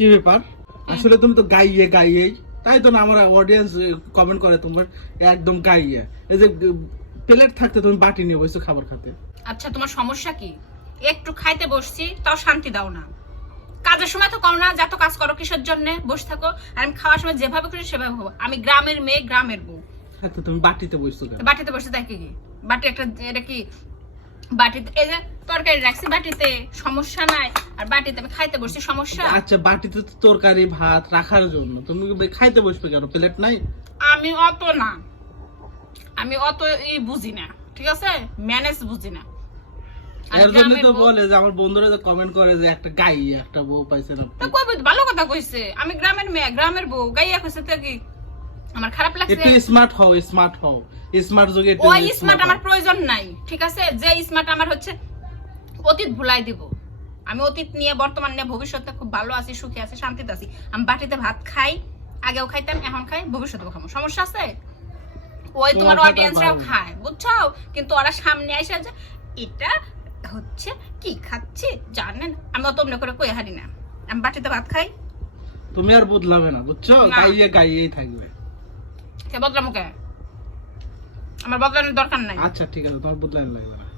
কি ব্যাপার? আসলে তুমি তো গাইয়ে তাই তো না আমার অডিয়েন্স কমেন্ট করে তোমার একদম গাইয়ে। এই যে প্লেট থাকতে তুমি বাটি নিয়ে বসছো খাবার খাতে। আচ্ছা তোমার সমস্যা কি? একটু খাইতে বসছি তাও শান্তি দাও না। কাজের সময় তো কও না যত কাজ করো কিসের জন্য বসে থাকো, আর আমি খাওয়ার সময় যেভাবে খুশি সেভাবে খাবো। আমি গ্রামের মেয়ে, গ্রামের বউ। হ্যাঁ তো তুমি বাটিতে বসছো কেন? বাটিতে বসে দেখে কি বাটি একটা, এটা কি বাটিতে এই যে তরকারি রাখছি বাটিতে, সমস্যা নাই। আর বাটিতে আমি খাইতে বসছি, সমস্যা? আচ্ছা বাটিতে তো তরকারি ভাত রাখার জন্য, তুমি খাইতে বসবে কেন? প্লেট নাই? আমি অত না, আমি অত বুঝি না, ঠিক আছে? ম্যানেজ বুঝি না। আর এর জন্য গ্রামের তো বউ- বলে যে আমার বন্ধুরা যে কমেন্ট করে যে একটা গাইয়ে একটা বউ পাইছেন তা আপনি। কই বল- ভালো কথা কইছে। আমি গ্রামের মেয়ে, গ্রামের বউ, গাইয়া কইছে তো কি আমার খারাপ লাগছে? একটু স্মার্ট হও, স্মার্ট হও, স্মার্ট যুগে একটু ওই স্মার্ট smart আমার হও। প্রয়োজন নাই, ঠিক আছে? যে স্মার্ট আমার হচ্ছে অতীত ভুলাই দিব। আমি অতীত নিয়ে বর্তমান নিয়ে ভবিষ্যতে খুব ভালো আছি, সুখে আছি, শান্তিতে আছি। আমি বাটিতে ভাত খাই, আগেও খাইতাম, এখন খাই, ভবিষ্যতেও খাবো। সমস্যা আছে? ওই তোমার কথা অডিয়েন্সরাও ভালো। খায়, বুঝছো? কিন্তু ওরা সামনে এসে যে এটা হচ্ছে কি খাচ্ছি জানেন, আমি অত অমনি করে কই হারি না। আমি বাটিতে ভাত খাই। তুমি আর বদলাবে না, বুঝছো? না। গাইয়েই থাকবে। কে বদলামো কে? আমার বদলানোর দরকার নাই। আচ্ছা ঠিক আছে, তোমার বদলানো লাগবে না।